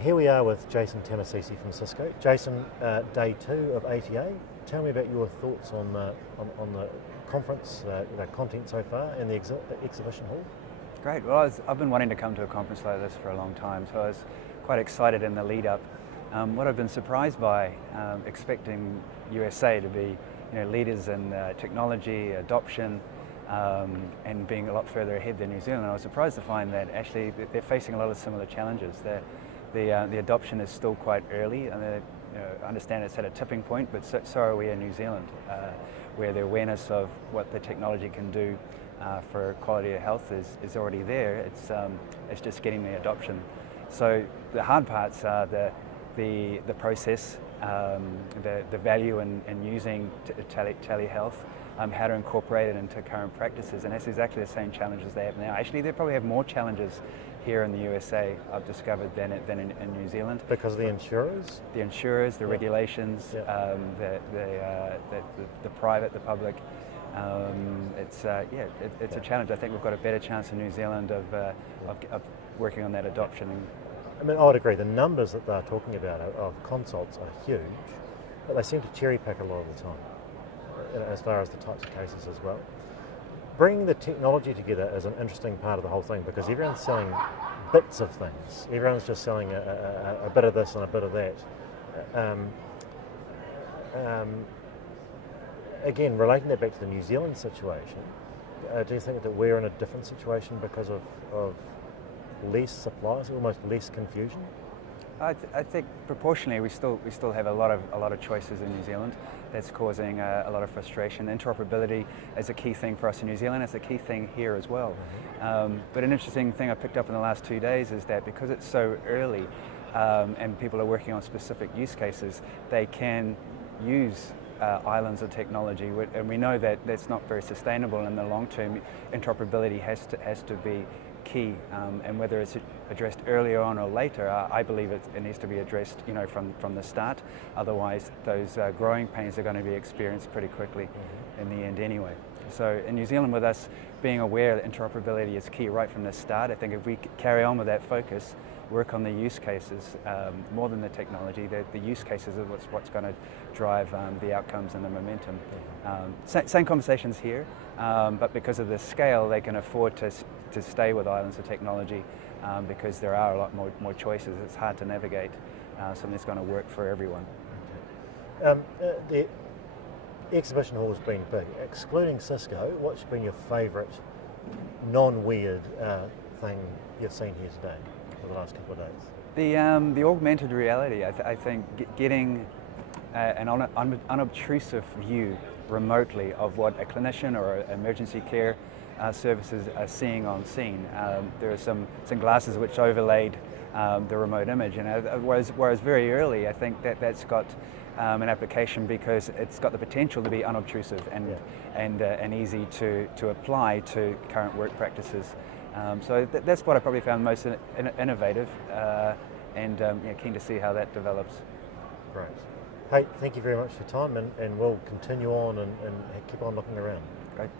Here we are with Jason Tamasese from Cisco. Jason, day 2 of ATA. Tell me about your thoughts on the conference, content so far, and the exhibition hall. Great. Well, I've been wanting to come to a conference like this for a long time, so I was quite excited in the lead up. What I've been surprised by, expecting USA to be leaders in technology, adoption, and being a lot further ahead than New Zealand. I was surprised to find that actually they're facing a lot of similar challenges. The adoption is still quite early, and I understand it's at a tipping point, but so are we in New Zealand, where the awareness of what the technology can do for quality of health is already there. It's just getting the adoption. So the hard parts are the process, the value in using telehealth, how to incorporate it into current practices, and that's exactly the same challenges they have now. Actually, they probably have more challenges here in the USA, I've discovered, than in New Zealand. Because of the insurers? The insurers, the regulations, the private, the public. It's a challenge. I think we've got a better chance in New Zealand of working on that adoption. I mean, I would agree. The numbers that they're talking about of consults are huge, but they seem to cherry pick a lot of the time, as far as the types of cases as well. Bringing the technology together is an interesting part of the whole thing, because everyone's selling bits of things. Everyone's just selling a bit of this and a bit of that. Again, relating that back to the New Zealand situation, do you think that we're in a different situation because of less supplies, almost less confusion? I think proportionally we still have a lot of choices in New Zealand. That's causing a lot of frustration. Interoperability is a key thing for us in New Zealand. It's a key thing here as well. But an interesting thing I picked up in the last 2 days is that because it's so early and people are working on specific use cases, they can use islands of technology, and we know that that's not very sustainable in the long term. Interoperability has to be key, and whether it's addressed earlier on or later, I believe it needs to be addressed from the start. Otherwise, those growing pains are going to be experienced pretty quickly in the end anyway. So in New Zealand, with us being aware that interoperability is key right from the start, I think if we carry on with that focus, work on the use cases more than the technology, the use cases are what's going to drive the outcomes and the momentum. Same conversations here, but because of the scale, they can afford to stay with islands of technology because there are a lot more choices. It's hard to navigate something that's going to work for everyone. The exhibition hall has been big. Excluding Cisco, what's been your favourite non-weird thing you've seen here today for the last couple of days? The augmented reality, I think getting an unobtrusive view remotely of what a clinician or emergency care services are seeing on scene. There are some glasses which overlaid the remote image, and whereas very early, I think that's got an application because it's got the potential to be unobtrusive and easy to apply to current work practices. So that's what I probably found most innovative, and keen to see how that develops. Great. Hey, thank you very much for your time, and we'll continue on and keep on looking around. Great.